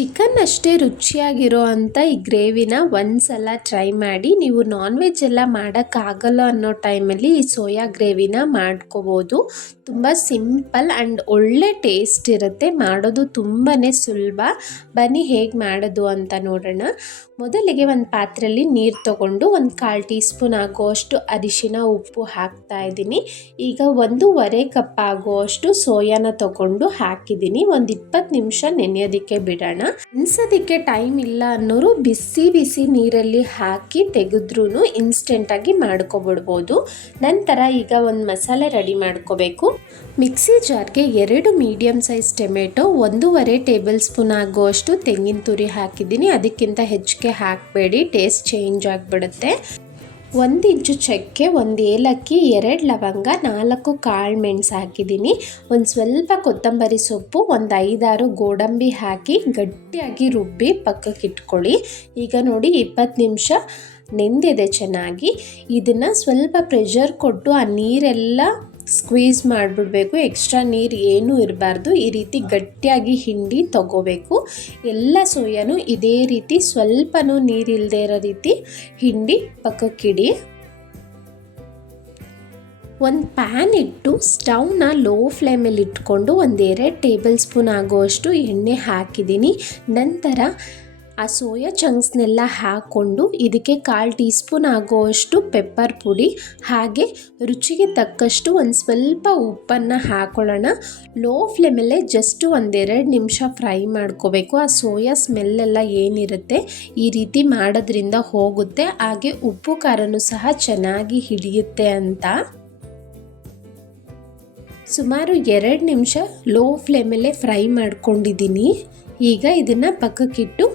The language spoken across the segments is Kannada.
ಚಿಕನ್ ಅಷ್ಟೇ ರುಚಿಯಾಗಿರೋ ಅಂಥ ಈ ಗ್ರೇವಿನ ಒಂದು ಸಲ ಟ್ರೈ ಮಾಡಿ. ನೀವು ನಾನ್ ವೆಜ್ ಎಲ್ಲ ಮಾಡೋಕ್ಕಾಗಲ್ಲ ಅನ್ನೋ ಟೈಮಲ್ಲಿ ಈ ಸೋಯಾ ಗ್ರೇವಿನ ಮಾಡ್ಕೋಬೋದು. ತುಂಬ ಸಿಂಪಲ್ ಆ್ಯಂಡ್ ಒಳ್ಳೆ ಟೇಸ್ಟ್ ಇರುತ್ತೆ. ಮಾಡೋದು ತುಂಬಾ ಸುಲಭ. ಬನ್ನಿ ಹೇಗೆ ಮಾಡೋದು ಅಂತ ನೋಡೋಣ. ಮೊದಲಿಗೆ ಒಂದು ಪಾತ್ರೆಯಲ್ಲಿ ನೀರು ತೊಗೊಂಡು ಒಂದು 1/4 ಟೀ ಸ್ಪೂನ್ ಆಗುವಷ್ಟು ಅರಿಶಿನ ಉಪ್ಪು ಹಾಕ್ತಾ ಇದ್ದೀನಿ. ಈಗ 1.5 ಕಪ್ ಆಗುವಷ್ಟು ಸೋಯಾನ ತೊಗೊಂಡು ಹಾಕಿದ್ದೀನಿ. ಒಂದು 20 ನಿಮಿಷ ನೆನೆಯೋದಕ್ಕೆ ಬಿಡೋಣ. ನೆನೆಸೋದಕ್ಕೆ ಟೈಮ್ ಇಲ್ಲ ಅನ್ನೋರು ಬಿಸಿ ಬಿಸಿ ನೀರಲ್ಲಿ ಹಾಕಿ ತೆಗೆದ್ರೂ ಇನ್ಸ್ಟೆಂಟಾಗಿ ಮಾಡ್ಕೊಬಿಡ್ಬೋದು. ನಂತರ ಈಗ ಒಂದು ಮಸಾಲೆ ರೆಡಿ ಮಾಡ್ಕೋಬೇಕು. ಮಿಕ್ಸಿ ಜಾರ್ಗೆ 2 medium size tomato, 1.5 table spoon ಆಗುವಷ್ಟು ತೆಂಗಿನ ತುರಿ ಹಾಕಿದ್ದೀನಿ. ಅದಕ್ಕಿಂತ ಹೆಚ್ಚಿಗೆ ಹಾಕಬೇಡಿ, ಟೇಸ್ಟ್ ಚೇಂಜ್ ಆಗಿಬಿಡುತ್ತೆ. 1 ಇಂಚು ಚಕ್ಕೆ, 1 ಏಲಕ್ಕಿ, 2 ಲವಂಗ, 4 ಕಾಳು ಮೆಣಸು ಹಾಕಿದ್ದೀನಿ. ಒಂದು ಸ್ವಲ್ಪ ಕೊತ್ತಂಬರಿ ಸೊಪ್ಪು, ಒಂದು 5-6 ಗೋಡಂಬಿ ಹಾಕಿ ಗಟ್ಟಿಯಾಗಿ ರುಬ್ಬಿ ಪಕ್ಕಕ್ಕೆ ಇಟ್ಕೊಳ್ಳಿ. ಈಗ ನೋಡಿ 20 ನಿಮಿಷ ನೆಂದಿದೆ ಚೆನ್ನಾಗಿ. ಇದನ್ನು ಸ್ವಲ್ಪ ಪ್ರೆಷರ್ ಕೊಟ್ಟು ಆ ನೀರೆಲ್ಲ ಸ್ಕ್ವೀಸ್ ಮಾಡಿಬಿಡ್ಬೇಕು. ಎಕ್ಸ್ಟ್ರಾ ನೀರು ಏನೂ ಇರಬಾರ್ದು. ಈ ರೀತಿ ಗಟ್ಟಿಯಾಗಿ ಹಿಂಡಿ ತಗೋಬೇಕು. ಎಲ್ಲ ಸೋಯಾನು ಇದೇ ರೀತಿ ಸ್ವಲ್ಪನೂ ನೀರಿಲ್ಲದೆ ಇರೋ ರೀತಿ ಹಿಂಡಿ ಪಕ್ಕಕ್ಕಿಡಿ. ಒಂದು ಪ್ಯಾನ್ ಇಟ್ಟು ಸ್ಟವ್ನ ಲೋ ಫ್ಲೇಮಲ್ಲಿ ಇಟ್ಕೊಂಡು 1-2 ಟೇಬಲ್ ಸ್ಪೂನ್ ಆಗುವಷ್ಟು ಎಣ್ಣೆ ಹಾಕಿದ್ದೀನಿ. ನಂತರ ಆ ಸೋಯಾ ಚಂಕ್ಸ್ನೆಲ್ಲ ಹಾಕ್ಕೊಂಡು ಇದಕ್ಕೆ 1/4 ಟೀ ಸ್ಪೂನ್ ಆಗುವಷ್ಟು ಪೆಪ್ಪರ್ ಪುಡಿ, ಹಾಗೆ ರುಚಿಗೆ ತಕ್ಕಷ್ಟು ಒಂದು ಸ್ವಲ್ಪ ಉಪ್ಪನ್ನು ಹಾಕೊಳ್ಳೋಣ. ಲೋ ಫ್ಲೇಮಲ್ಲೇ ಜಸ್ಟ್ 1-2 ನಿಮಿಷ ಫ್ರೈ ಮಾಡ್ಕೋಬೇಕು. ಆ ಸೋಯಾ ಸ್ಮೆಲ್ಲೆಲ್ಲ ಏನಿರುತ್ತೆ ಈ ರೀತಿ ಮಾಡೋದ್ರಿಂದ ಹೋಗುತ್ತೆ. ಹಾಗೆ ಉಪ್ಪು ಖಾರನೂ ಸಹ ಚೆನ್ನಾಗಿ ಹಿಡಿಯುತ್ತೆ ಅಂತ. ಸುಮಾರು 2 ನಿಮಿಷ ಲೋ ಫ್ಲೇಮಲ್ಲೇ ಫ್ರೈ ಮಾಡ್ಕೊಂಡಿದ್ದೀನಿ. ಈಗ ಇದನ್ನು ಪಕ್ಕಕ್ಕಿಟ್ಟು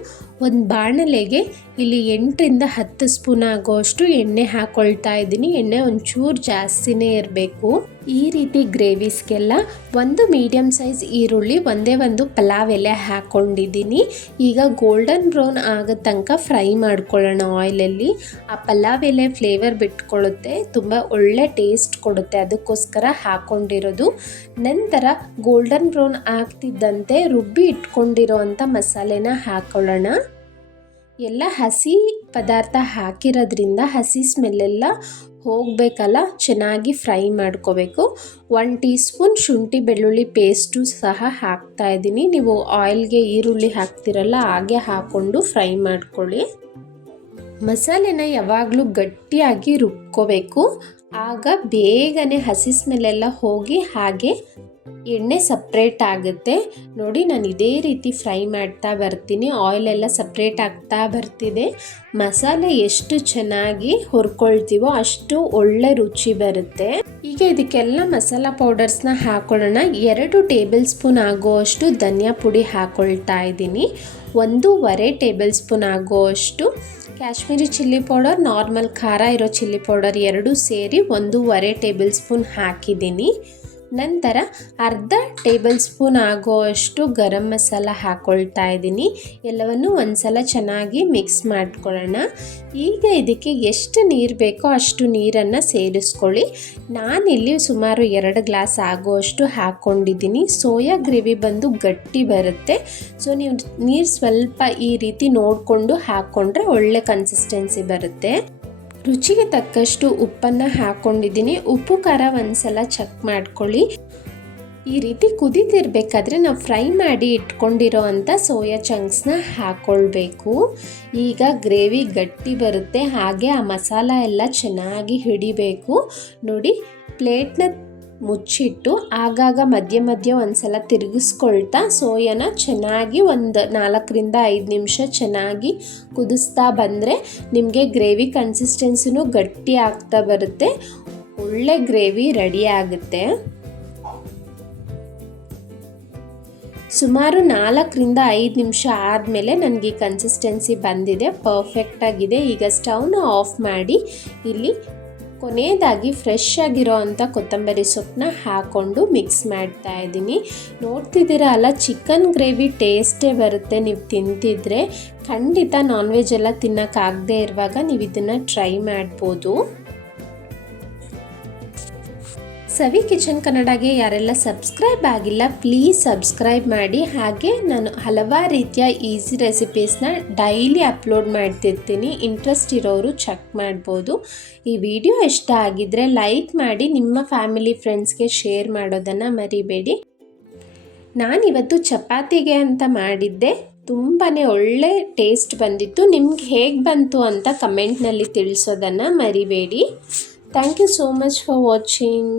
ಒಂದು ಬಾಣಲೆಗೆ ಇಲ್ಲಿ 8-10 ಸ್ಪೂನ್ ಆಗೋಷ್ಟು ಎಣ್ಣೆ ಹಾಕ್ಕೊಳ್ತಾ ಇದ್ದೀನಿ. ಎಣ್ಣೆ ಒಂಚೂರು ಜಾಸ್ತಿನೇ ಇರಬೇಕು. ಈ ರೀತಿ ಗ್ರೇವೀಸ್ಗೆಲ್ಲ 1 ಮೀಡಿಯಮ್ ಸೈಜ್ ಈರುಳ್ಳಿ, ಒಂದು ಪಲಾವ್ ಎಲೆ ಹಾಕ್ಕೊಂಡಿದ್ದೀನಿ. ಈಗ ಗೋಲ್ಡನ್ ಬ್ರೌನ್ ಆಗೋ ತನಕ ಫ್ರೈ ಮಾಡ್ಕೊಳ್ಳೋಣ ಆಯಿಲಲ್ಲಿ. ಆ ಪಲಾವ್ ಎಲೆ ಫ್ಲೇವರ್ ಬಿಟ್ಕೊಳ್ಳುತ್ತೆ, ತುಂಬ ಒಳ್ಳೆ ಟೇಸ್ಟ್ ಕೊಡುತ್ತೆ, ಅದಕ್ಕೋಸ್ಕರ ಹಾಕ್ಕೊಂಡಿರೋದು. ನಂತರ ಗೋಲ್ಡನ್ ಬ್ರೌನ್ ಆಗ್ತಿದ್ದಂತೆ ರುಬ್ಬಿ ಇಟ್ಕೊಂಡಿರೋ ಅಂಥ ಮಸಾಲೆನ ಹಾಕ್ಕೊಳ್ಳೋಣ. ಎಲ್ಲ ಹಸಿ ಪದಾರ್ಥ ಹಾಕಿರೋದ್ರಿಂದ ಹಸಿ ಸ್ಮೆಲ್ಲೆಲ್ಲ ಹೋಗಬೇಕಲ್ಲ, ಚೆನ್ನಾಗಿ ಫ್ರೈ ಮಾಡ್ಕೋಬೇಕು. 1 ಟೀ ಸ್ಪೂನ್ ಶುಂಠಿ ಬೆಳ್ಳುಳ್ಳಿ ಪೇಸ್ಟು ಸಹ ಹಾಕ್ತಾ ಇದ್ದೀನಿ. ನೀವು ಆಯಿಲ್ಗೆ ಈರುಳ್ಳಿ ಹಾಕ್ತಿರಲ್ಲ ಹಾಗೆ ಹಾಕ್ಕೊಂಡು ಫ್ರೈ ಮಾಡ್ಕೊಳ್ಳಿ. ಮಸಾಲೆನ ಯಾವಾಗಲೂ ಗಟ್ಟಿಯಾಗಿ ರುಬ್ಕೋಬೇಕು, ಆಗ ಬೇಗನೆ ಹಸಿ ಸ್ಮೆಲ್ಲೆಲ್ಲ ಹೋಗಿ ಹಾಗೆ ಎಣ್ಣೆ ಸಪ್ರೇಟ್ ಆಗುತ್ತೆ. ನೋಡಿ, ನಾನು ಇದೇ ರೀತಿ ಫ್ರೈ ಮಾಡ್ತಾ ಬರ್ತೀನಿ. ಆಯಿಲೆಲ್ಲ ಸಪ್ರೇಟ್ ಆಗ್ತಾ ಬರ್ತಿದೆ. ಮಸಾಲೆ ಎಷ್ಟು ಚೆನ್ನಾಗಿ ಹುರ್ಕೊಳ್ತೀವೋ ಅಷ್ಟು ಒಳ್ಳೆ ರುಚಿ ಬರುತ್ತೆ. ಈಗ ಇದಕ್ಕೆಲ್ಲ ಮಸಾಲ ಪೌಡರ್ಸ್ನ ಹಾಕೊಳ್ಳೋಣ. 2 ಟೇಬಲ್ ಸ್ಪೂನ್ ಆಗುವಷ್ಟು ಧನಿಯಾ ಪುಡಿ ಹಾಕ್ಕೊಳ್ತಾ ಇದ್ದೀನಿ. 1.5 ಟೇಬಲ್ ಸ್ಪೂನ್ ಆಗುವಷ್ಟು ಕಾಶ್ಮೀರಿ ಚಿಲ್ಲಿ ಪೌಡರ್, ನಾರ್ಮಲ್ ಖಾರ ಇರೋ ಚಿಲ್ಲಿ ಪೌಡರ್ 2 ಸೇರಿ 1.5 ಟೇಬಲ್ ಸ್ಪೂನ್ ಹಾಕಿದ್ದೀನಿ. ನಂತರ ಅರ್ಧ ಟೇಬಲ್ ಸ್ಪೂನ್ ಆಗುವಷ್ಟು ಗರಂ ಮಸಾಲ ಹಾಕ್ಕೊಳ್ತಾ ಇದ್ದೀನಿ. ಎಲ್ಲವನ್ನು ಒಂದ್ಸಲ ಚೆನ್ನಾಗಿ ಮಿಕ್ಸ್ ಮಾಡ್ಕೊಳ್ಳೋಣ. ಈಗ ಇದಕ್ಕೆ ಎಷ್ಟು ನೀರು ಬೇಕೋ ಅಷ್ಟು ನೀರನ್ನು ಸೇರಿಸ್ಕೊಳ್ಳಿ. ನಾನಿಲ್ಲಿ ಸುಮಾರು 2 ಗ್ಲಾಸ್ ಆಗುವಷ್ಟು ಹಾಕ್ಕೊಂಡಿದ್ದೀನಿ. ಸೋಯಾ ಗ್ರೇವಿ ಬಂದು ಗಟ್ಟಿ ಬರುತ್ತೆ. ಸೊ ನೀವು ನೀರು ಸ್ವಲ್ಪ ಈ ರೀತಿ ನೋಡಿಕೊಂಡು ಹಾಕ್ಕೊಂಡ್ರೆ ಒಳ್ಳೆ ಕನ್ಸಿಸ್ಟೆನ್ಸಿ ಬರುತ್ತೆ. ರುಚಿಗೆ ತಕ್ಕಷ್ಟು ಉಪ್ಪನ್ನು ಹಾಕ್ಕೊಂಡಿದ್ದೀನಿ. ಉಪ್ಪು ಖಾರ ಒಂದ್ಸಲ ಚೆಕ್ ಮಾಡ್ಕೊಳ್ಳಿ. ಈ ರೀತಿ ಕುದೀತಿರ್ಬೇಕಾದ್ರೆ ನಾವು ಫ್ರೈ ಮಾಡಿ ಇಟ್ಕೊಂಡಿರೋ ಅಂಥ ಸೋಯಾ ಚಂಕ್ಸ್ನ ಹಾಕ್ಕೊಳ್ಬೇಕು. ಈಗ ಗ್ರೇವಿ ಗಟ್ಟಿ ಬರುತ್ತೆ, ಹಾಗೆ ಆ ಮಸಾಲ ಎಲ್ಲ ಚೆನ್ನಾಗಿ ಹಿಡಿಬೇಕು. ನೋಡಿ, ಪ್ಲೇಟ್ನ ಮುಚ್ಚಿಟ್ಟು ಆಗಾಗ ಮಧ್ಯ ಮಧ್ಯ ಒಂದ್ಸಲ ತಿರುಗಿಸ್ಕೊಳ್ತಾ ಸೋಯಾನ ಚೆನ್ನಾಗಿ ಒಂದು 4-5 ನಿಮಿಷ ಚೆನ್ನಾಗಿ ಕುದಿಸ್ತಾ ಬಂದರೆ ನಿಮಗೆ ಗ್ರೇವಿ ಕನ್ಸಿಸ್ಟೆನ್ಸಿನೂ ಗಟ್ಟಿ ಆಗ್ತಾ ಬರುತ್ತೆ. ಒಳ್ಳೆ ಗ್ರೇವಿ ರೆಡಿ ಆಗುತ್ತೆ. ಸುಮಾರು 4-5 ನಿಮಿಷ ಆದಮೇಲೆ ನನಗೆ ಕನ್ಸಿಸ್ಟೆನ್ಸಿ ಬಂದಿದೆ, ಪರ್ಫೆಕ್ಟಾಗಿದೆ. ಈಗ ಸ್ಟವ್ನ ಆಫ್ ಮಾಡಿ ಇಲ್ಲಿ ಕೊನೆಯದಾಗಿ ಫ್ರೆಶ್ ಆಗಿರೋ ಅಂಥ ಕೊತ್ತಂಬರಿ ಸೊಪ್ಪನ್ನ ಹಾಕ್ಕೊಂಡು ಮಿಕ್ಸ್ ಮಾಡ್ತಾ ಇದ್ದೀನಿ. ನೋಡ್ತಿದ್ದೀರಾ ಅಲ್ಲ, ಚಿಕನ್ ಗ್ರೇವಿ ಟೇಸ್ಟೇ ಬರುತ್ತೆ. ನೀವು ತಿಂತಿದ್ರೆ ಖಂಡಿತ ನಾನ್ ವೆಜ್ ಎಲ್ಲ ತಿನ್ನೋಕ್ಕಾಗದೇ ಇರುವಾಗ ನೀವು ಇದನ್ನು ಟ್ರೈ ಮಾಡ್ಬೋದು. ಸವಿ ಕಿಚನ್ ಕನ್ನಡಗೆ ಯಾರೆಲ್ಲ ಸಬ್ಸ್ಕ್ರೈಬ್ ಆಗಿಲ್ಲ ಪ್ಲೀಸ್ ಸಬ್ಸ್ಕ್ರೈಬ್ ಮಾಡಿ. ಹಾಗೆ ನಾನು ಹಲವಾರು ರೀತಿಯ ಈಸಿ ರೆಸಿಪೀಸ್ನ ಡೈಲಿ ಅಪ್ಲೋಡ್ ಮಾಡ್ತಿರ್ತೀನಿ, ಇಂಟ್ರೆಸ್ಟ್ ಇರೋರು ಚೆಕ್ ಮಾಡ್ಬೋದು. ಈ ವಿಡಿಯೋ ಇಷ್ಟ ಆಗಿದ್ದರೆ ಲೈಕ್ ಮಾಡಿ, ನಿಮ್ಮ ಫ್ಯಾಮಿಲಿ ಫ್ರೆಂಡ್ಸ್ಗೆ ಶೇರ್ ಮಾಡೋದನ್ನು ಮರಿಬೇಡಿ. ನಾನಿವತ್ತು ಚಪಾತಿಗೆ ಅಂತ ಮಾಡಿದ್ದೆ, ತುಂಬಾ ಒಳ್ಳೆ ಟೇಸ್ಟ್ ಬಂದಿತ್ತು. ನಿಮ್ಗೆ ಹೇಗೆ ಬಂತು ಅಂತ ಕಮೆಂಟ್ನಲ್ಲಿ ತಿಳಿಸೋದನ್ನು ಮರಿಬೇಡಿ. Thank you so much for watching.